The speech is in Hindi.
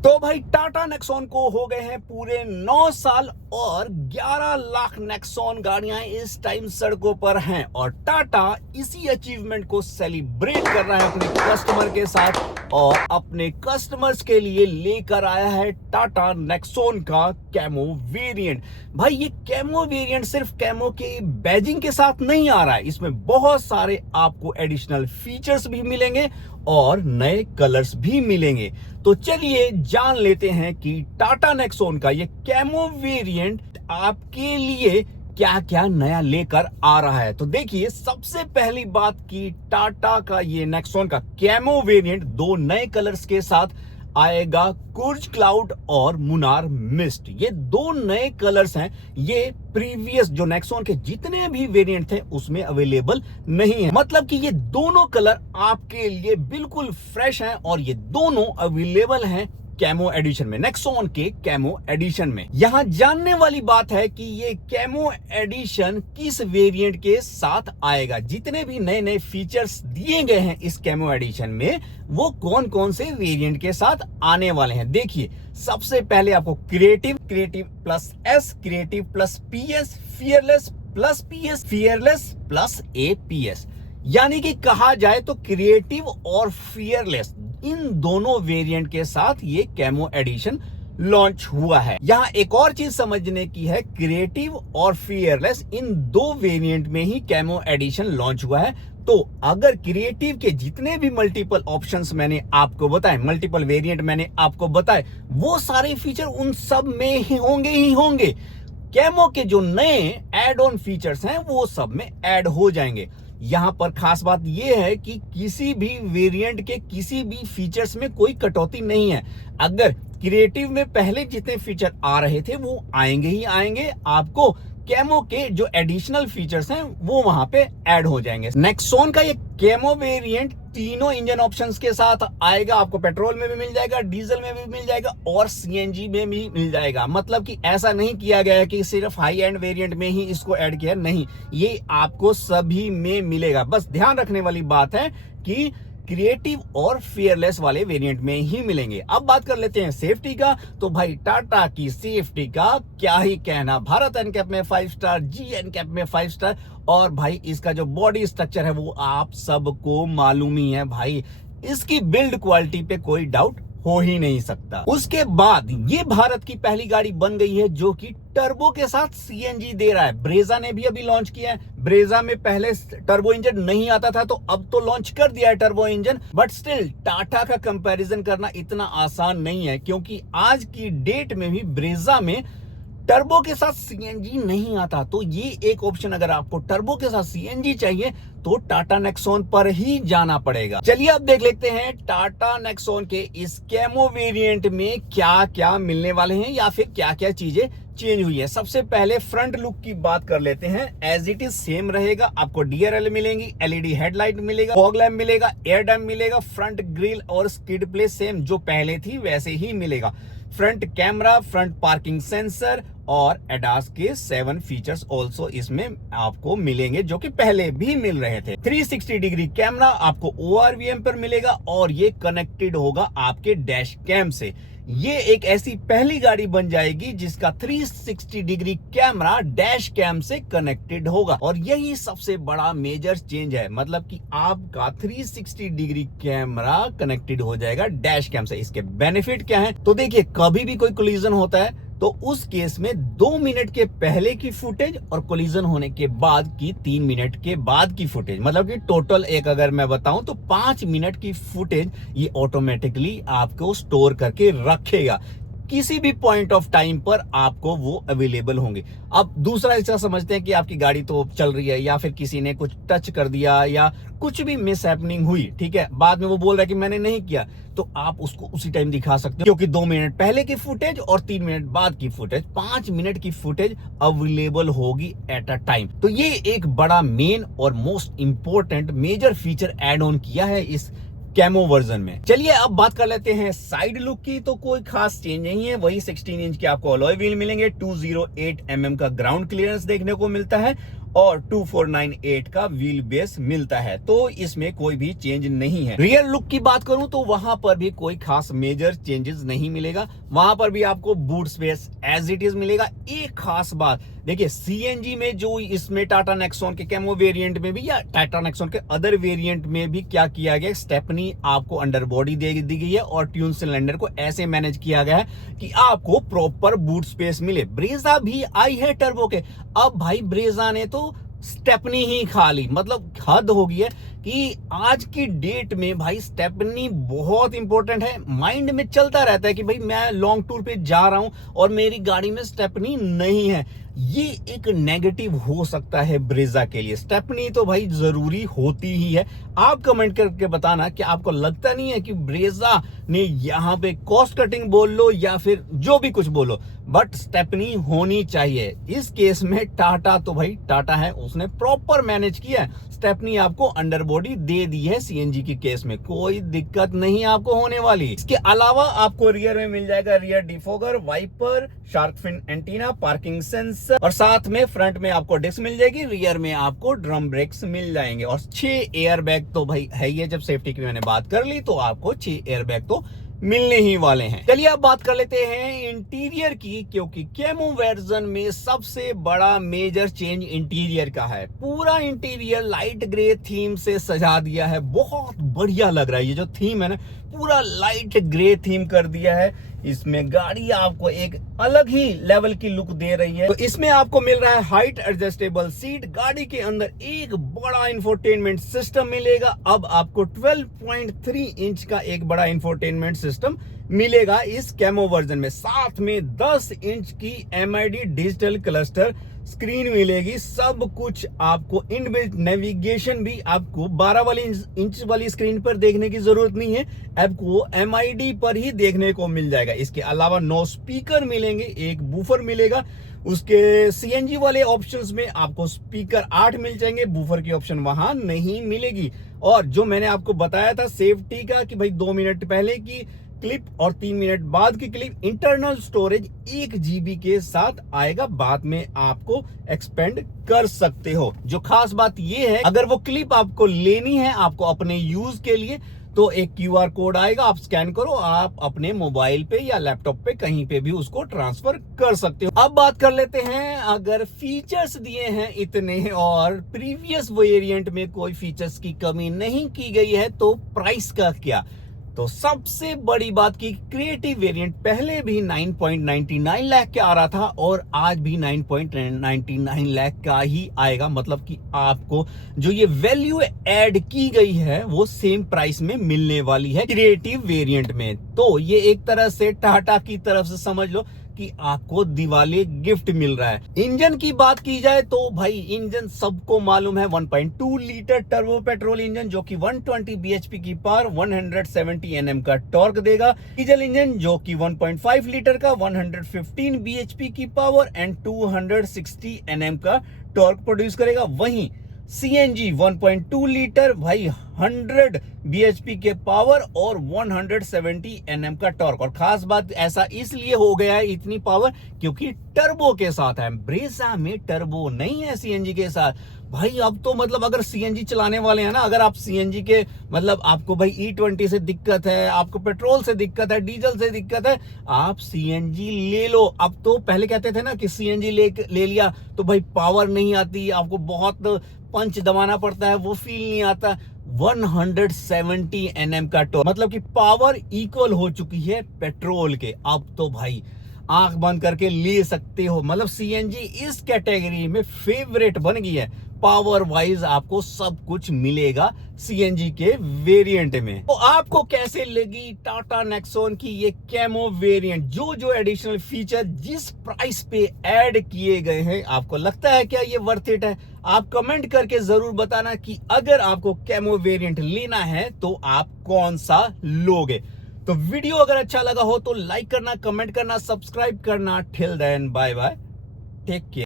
तो भाई टाटा नेक्सॉन को हो गए हैं पूरे 9 साल और 11 लाख नेक्सॉन गाड़ियां इस टाइम सड़कों पर हैं और टाटा इसी अचीवमेंट को सेलिब्रेट कर रहा है अपने कस्टमर के साथ और अपने कस्टमर्स के लिए लेकर आया है टाटा नेक्सॉन का कैमो वेरिएंट। भाई ये कैमो वेरिएंट सिर्फ कैमो के बैजिंग के साथ नहीं आ रहा है, इसमें बहुत सारे आपको एडिशनल फीचर्स भी मिलेंगे और नए कलर्स भी मिलेंगे। तो चलिए जान लेते हैं कि टाटा नेक्सॉन का ये कैमो वेरिएंट आपके लिए क्या क्या नया लेकर आ रहा है। तो देखिए, सबसे पहली बात कि टाटा का ये नेक्सॉन का कैमो वेरिएंट दो नए कलर्स के साथ आएगा, कुर्ज क्लाउड और मुनार मिस्ट। ये दो नए कलर्स हैं, ये प्रीवियस जो नेक्सॉन के जितने भी वेरिएंट थे उसमें अवेलेबल नहीं है। मतलब कि ये दोनों कलर आपके लिए बिल्कुल फ्रेश हैं और ये दोनों अवेलेबल हैं कैमो एडिशन में, नेक्सॉन के कैमो एडिशन में। यहां जानने वाली बात है कि ये कैमो एडिशन किस वेरिएंट के साथ आएगा। जितने भी नए नए फीचर्स दिए गए हैं इस कैमो एडिशन में वो कौन कौन से वेरिएंट के साथ आने वाले हैं। देखिए, सबसे पहले आपको creative, creative plus S, creative plus PS, fearless plus PS, fearless plus APS, यानी कि कहा जाए तो क्रिएटिव और फियरलेस इन दोनों वेरिएंट के साथ ये कैमो एडिशन लॉन्च हुआ है। यहां एक और चीज समझने की है, क्रिएटिव और फियरलेस इन दो वेरिएंट में ही कैमो एडिशन लॉन्च हुआ है। तो अगर क्रिएटिव के जितने भी मल्टीपल ऑप्शंस मैंने आपको बताए, मल्टीपल वेरिएंट मैंने आपको बताए, वो सारे फीचर उन सब में ही होंगे। कैमो के जो नए एड ऑन फीचर्स हैं वो सब में ऐड हो जाएंगे। यहां पर खास बात यह है कि किसी भी वेरिएंट के किसी भी फीचर्स में कोई कटौती नहीं है। अगर क्रिएटिव में पहले जितने फीचर आ रहे थे वो आएंगे ही आएंगे, आपको कैमो के जो एडिशनल फीचर्स हैं वो वहां पे ऐड हो जाएंगे। नेक्सॉन का ये कैमो वेरिएंट तीनों इंजन ऑप्शंस के साथ आएगा। आपको पेट्रोल में भी मिल जाएगा, डीजल में भी मिल जाएगा और सीएनजी में भी मिल जाएगा। मतलब कि ऐसा नहीं किया गया है कि सिर्फ हाई एंड वेरिएंट में ही इसको ऐड किया, नहीं, ये आपको सभी में मिलेगा। बस ध्यान रखने वाली बात है कि क्रिएटिव और फियरलेस वाले वेरिएंट में ही मिलेंगे। अब बात कर लेते हैं सेफ्टी का। तो भाई टाटा की सेफ्टी का क्या ही कहना, भारत एनकैप में 5 स्टार, जी एनकैप में 5 स्टार और भाई इसका जो बॉडी स्ट्रक्चर है वो आप सबको मालूम ही है। भाई इसकी बिल्ड क्वालिटी पे कोई डाउट हो ही नहीं सकता। उसके बाद ये भारत की पहली गाड़ी बन गई है जो कि टर्बो के साथ सीएनजी दे रहा है। ब्रेजा ने भी अभी लॉन्च किया है। ब्रेजा में पहले टर्बो इंजन नहीं आता था, तो अब तो लॉन्च कर दिया है turbo engine, but still Tata का कंपैरिजन करना इतना आसान नहीं है क्योंकि आज की डेट में भी ब्रेजा में टर्बो के साथ सीएनजी नहीं आता। तो ये एक ऑप्शन, अगर आपको टर्बो के साथ सीएनजी चाहिए तो टाटा नेक्सॉन पर ही जाना पड़ेगा। चलिए अब देख लेते हैं टाटा नेक्सॉन के इस कैमो वेरिएंट में क्या क्या मिलने वाले हैं या फिर क्या क्या चीजें चेंज हुई है। सबसे पहले फ्रंट लुक की बात कर लेते हैं। एज इट इज सेम रहेगा, आपको डीआरएल मिलेंगी, एलईडी हेडलाइट मिलेगा, फॉग लैम्प मिलेगा, एयर डैम्प मिलेगा, फ्रंट ग्रिल और स्किड प्लेट सेम जो पहले थी वैसे ही मिलेगा। Front camera, front parking sensor और एडास के 7 फीचर्स ऑल्सो इसमें आपको मिलेंगे जो कि पहले भी मिल रहे थे। 360 डिग्री कैमरा आपको ORVM पर मिलेगा और ये कनेक्टेड होगा आपके डैश कैम से। ये एक ऐसी पहली गाड़ी बन जाएगी जिसका 360 डिग्री कैमरा डैश कैम से कनेक्टेड होगा और यही सबसे बड़ा मेजर चेंज है। मतलब कि आपका 360 डिग्री कैमरा कनेक्टेड हो जाएगा डैश कैम से। इसके बेनिफिट क्या है? तो देखिए, कभी भी कोई कोलिजन होता है तो उस केस में 2 मिनट के पहले की फुटेज और कोलिजन होने के बाद की 3 मिनट के बाद की फुटेज, मतलब कि टोटल एक अगर मैं बताऊं तो 5 मिनट की फुटेज ये ऑटोमेटिकली आपको स्टोर करके रखेगा। किसी भी पॉइंट ऑफ टाइम पर आपको वो अवेलेबल होंगे। अब दूसरा ऐसा समझते हैं कि आपकी गाड़ी तो चल रही है या फिर किसी ने कुछ टच कर दिया या कुछ भी मिस हैपनिंग हुई, ठीक है, बाद में वो बोल रहा है कि मैंने नहीं किया, तो आप उसको उसी टाइम दिखा सकते हो क्योंकि 2 मिनट पहले की फुटेज और 3 मिनट बाद की फुटेज, 5 मिनट की फुटेज अवेलेबल होगी एट अ टाइम। तो ये एक बड़ा मेन और most important major feature add on किया है इस कैमो वर्जन में। चलिए अब बात कर लेते हैं साइड लुक की। तो कोई खास चेंज नहीं है, वही 16 इंच के आपको अलॉय व्हील मिलेंगे, 208 mm का ग्राउंड क्लियरेंस देखने को मिलता है और 2498 का व्हील बेस मिलता है। तो इसमें कोई भी चेंज नहीं है। रियर लुक की बात करूं तो वहां पर भी कोई खास मेजर चेंजेस नहीं मिलेगा। वहां पर भी आपको boot space as it is मिलेगा। एक खास बात देखिए, सीएनजी में जो इसमें टाटा नेक्सॉन के कैमो वेरिएंट में भी या टाटा नेक्सॉन के अदर वेरिएंट में भी क्या किया गया, स्टेपनी आपको अंडर बॉडी दे दी गई है और ट्यून सिलेंडर को ऐसे मैनेज किया गया है कि आपको प्रॉपर बूट स्पेस मिले। ब्रेजा भी आई है टर्बो के, अब भाई ब्रेजा ने तो स्टेपनी ही खा ली। मतलब हद हो गई है कि आज की डेट में भाई स्टेपनी बहुत इंपॉर्टेंट है। माइंड में चलता रहता है कि भाई मैं लॉन्ग टूर पे जा रहा हूं और मेरी गाड़ी में स्टेपनी नहीं है। ये एक नेगेटिव हो सकता है ब्रेजा के लिए। स्टेपनी तो भाई जरूरी होती ही है। आप कमेंट करके बताना कि आपको लगता नहीं है कि ब्रेजा ने यहाँ पे कॉस्ट कटिंग बोल लो या फिर जो भी कुछ बोलो, बट स्टेपनी होनी चाहिए। इस केस में टाटा तो भाई टाटा है, उसने प्रॉपर मैनेज किया है। स्टेपनी आपको अंडर बॉडी दे दी है। सीएनजी के केस में कोई दिक्कत नहीं आपको होने वाली। इसके अलावा आपको रियर में मिल जाएगा rear defogger, wiper, shark fin antenna, parking sensor और साथ में फ्रंट में आपको डिस्क मिल जाएगी। रियर में आपको ड्रम ब्रेक्स मिल जाएंगे और 6 एयर बैग तो भाई है ही है। जब सेफ्टी की मैंने बात कर ली तो आपको 6 एयर बैग तो मिलने ही वाले हैं। चलिए अब बात कर लेते हैं इंटीरियर की, क्योंकि कैमो वर्जन में सबसे बड़ा मेजर चेंज इंटीरियर का है। पूरा इंटीरियर लाइट ग्रे थीम से सजा दिया है। बहुत बढ़िया लग रहा है। ये जो थीम है ना, पूरा लाइट ग्रे थीम कर दिया है। इसमें गाड़ी आपको एक अलग ही लेवल की लुक दे रही है। तो इसमें आपको मिल रहा है हाइट एडजस्टेबल सीट। गाड़ी के अंदर एक बड़ा इंफोटेनमेंट सिस्टम मिलेगा। अब आपको 12.3 इंच का एक बड़ा इंफोटेनमेंट सिस्टम मिलेगा इस कैमो वर्जन में। साथ में 10 इंच की एमआईडी डिजिटल क्लस्टर स्क्रीन मिलेगी। सब कुछ आपको इनबिल्ट नेविगेशन भी आपको 12 वाली इंच वाली स्क्रीन पर देखने की जरूरत नहीं है, आपको एमआईडी पर ही देखने को मिल जाएगा। इसके अलावा 9 स्पीकर मिलेंगे, एक बूफर मिलेगा। उसके सीएनजी वाले ऑप्शंस में आपको स्पीकर 8 मिल जाएंगे, बूफर की ऑप्शन वहां नहीं मिलेगी। और जो मैंने आपको बताया था सेफ्टी का कि भाई 2 मिनट पहले की क्लिप और 3 मिनट बाद की क्लिप, इंटरनल स्टोरेज 1 GB के साथ आएगा। बाद में आपको एक्सपेंड कर सकते हो। जो खास बात ये है, अगर वो क्लिप आपको लेनी है आपको अपने यूज के लिए, तो एक QR कोड आएगा, आप स्कैन करो, आप अपने मोबाइल पे या लैपटॉप पे कहीं पे भी उसको ट्रांसफर कर सकते हो। अब बात कर लेते हैं, अगर फीचर्स दिए हैं इतने और प्रीवियस वेरिएंट में कोई फीचर्स की कमी नहीं की गई है, तो प्राइस का क्या। तो सबसे बड़ी बात की क्रिएटिव वेरिएंट पहले भी 9.99 लाख का आ रहा था और आज भी 9.99 लाख का ही आएगा। मतलब कि आपको जो ये वैल्यू ऐड की गई है वो सेम प्राइस में मिलने वाली है क्रिएटिव वेरिएंट में। तो ये एक तरह से टाटा की तरफ से समझ लो कि आपको दिवाली गिफ्ट मिल रहा है। इंजन की बात की जाए तो भाई इंजन सबको मालूम है, 1.2 लीटर टर्बो पेट्रोल इंजन जो कि 120 bhp की पावर, 170 Nm का टॉर्क देगा। डीजल इंजन जो कि 1.5 लीटर का 115 bhp की पावर एंड 260 Nm का टॉर्क प्रोड्यूस करेगा। वहीं सीएनजी 1.2 लीटर भाई 100 bhp के पावर और 170 Nm का टॉर्क। और खास बात ऐसा इसलिए हो गया है इतनी पावर क्योंकि टर्बो के साथ है। ब्रेजा में टर्बो नहीं है सीएनजी के साथ। भाई अब तो मतलब अगर सीएनजी चलाने वाले हैं ना, अगर आप सीएनजी के मतलब आपको भाई E20 से दिक्कत है, आपको पेट्रोल से दिक्कत है, डीजल से दिक्कत है, आप सीएनजी ले लो। अब तो पहले कहते थे ना कि सीएनजी ले लिया तो भाई पावर नहीं आती, आपको बहुत पंच दबाना पड़ता है, वो फील नहीं आता। 170 Nm का टॉर्क मतलब कि पावर इक्वल हो चुकी है पेट्रोल के। अब तो भाई आंख बंद करके ले सकते हो। मतलब सीएनजी इस कैटेगरी में फेवरेट बन गई है। पावर वाइज आपको सब कुछ मिलेगा सीएनजी के वेरिएंट में। तो आपको कैसे लगी टाटा नेक्सॉन की ये कैमो वेरिएंट, जो एडिशनल फीचर जिस प्राइस पे ऐड किए गए हैं, आपको लगता है क्या ये वर्थ इट है? आप कमेंट करके जरूर बताना कि अगर आपको कैमो वेरिएंट लेना है तो आप कौन सा लोगे। तो वीडियो अगर अच्छा लगा हो तो लाइक करना, कमेंट करना, सब्सक्राइब करना। Till then bye bye, take care.